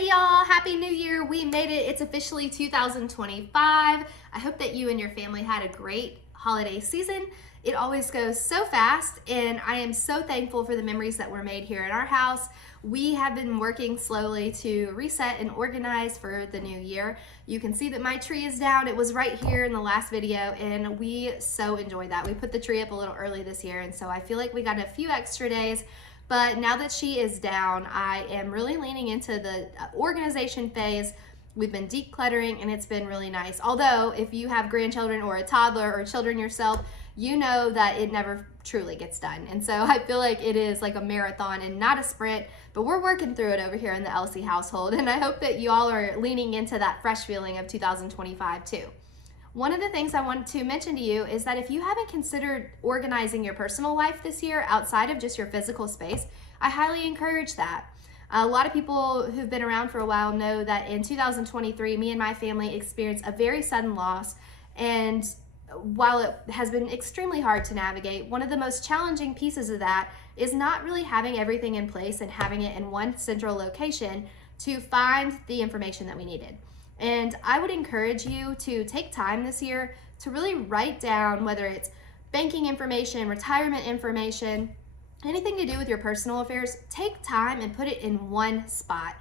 Hey y'all, Happy New Year. We made it. It's officially 2025. I hope that you and your family had a great holiday season. It always goes so fast, and I am so thankful for the memories that were made here at our house. We have been working slowly to reset and organize for the new year. You can see that my tree is down. It was right here in the last video, and we so enjoyed that. We put the tree up a little early this year, and so I feel like we got a few extra days. But now that she is down, I am really leaning into the organization phase. We've been decluttering, and it's been really nice. Although, if you have grandchildren or a toddler or children yourself, you know that it never truly gets done. And so I feel like it is like a marathon and not a sprint, but we're working through it over here in the Elsie household. And I hope that you all are leaning into that fresh feeling of 2025 too. One of the things I want to mention to you is that if you haven't considered organizing your personal life this year outside of just your physical space, I highly encourage that. A lot of people who've been around for a while know that in 2023, me and my family experienced a very sudden loss. And while it has been extremely hard to navigate, one of the most challenging pieces of that is not really having everything in place and having it in one central location to find the information that we needed. And I would encourage you to take time this year to really write down whether it's banking information, retirement information, anything to do with your personal affairs. Take time and put it in one spot.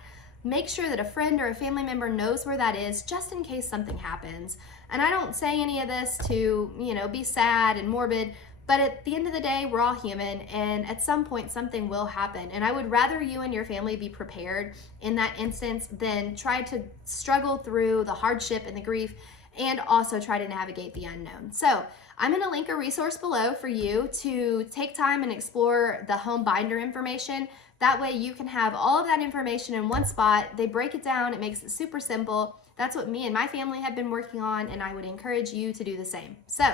Make sure that a friend or a family member knows where that is just in case something happens. And I don't say any of this to, be sad and morbid, but at the end of the day, we're all human, and at some point something will happen. And I would rather you and your family be prepared in that instance than try to struggle through the hardship and the grief and also try to navigate the unknown. So I'm gonna link a resource below for you to take time and explore the home binder information. That way you can have all of that information in one spot. They break it down, it makes it super simple. That's what me and my family have been working on, and I would encourage you to do the same. So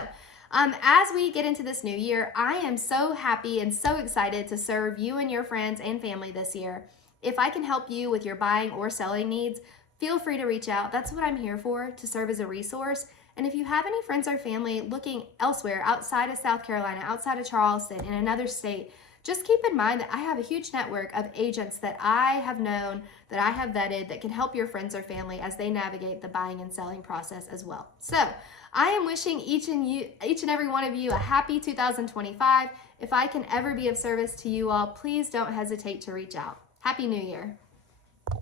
as we get into this new year, I am so happy and so excited to serve you and your friends and family this year. If I can help you with your buying or selling needs, feel free to reach out. That's what I'm here for, to serve as a resource. And if you have any friends or family looking elsewhere outside of South Carolina, outside of Charleston, in another state, just keep in mind that I have a huge network of agents that I have known, that I have vetted, that can help your friends or family as they navigate the buying and selling process as well. So I am wishing each and every one of you a happy 2025. If I can ever be of service to you all, please don't hesitate to reach out. Happy New Year.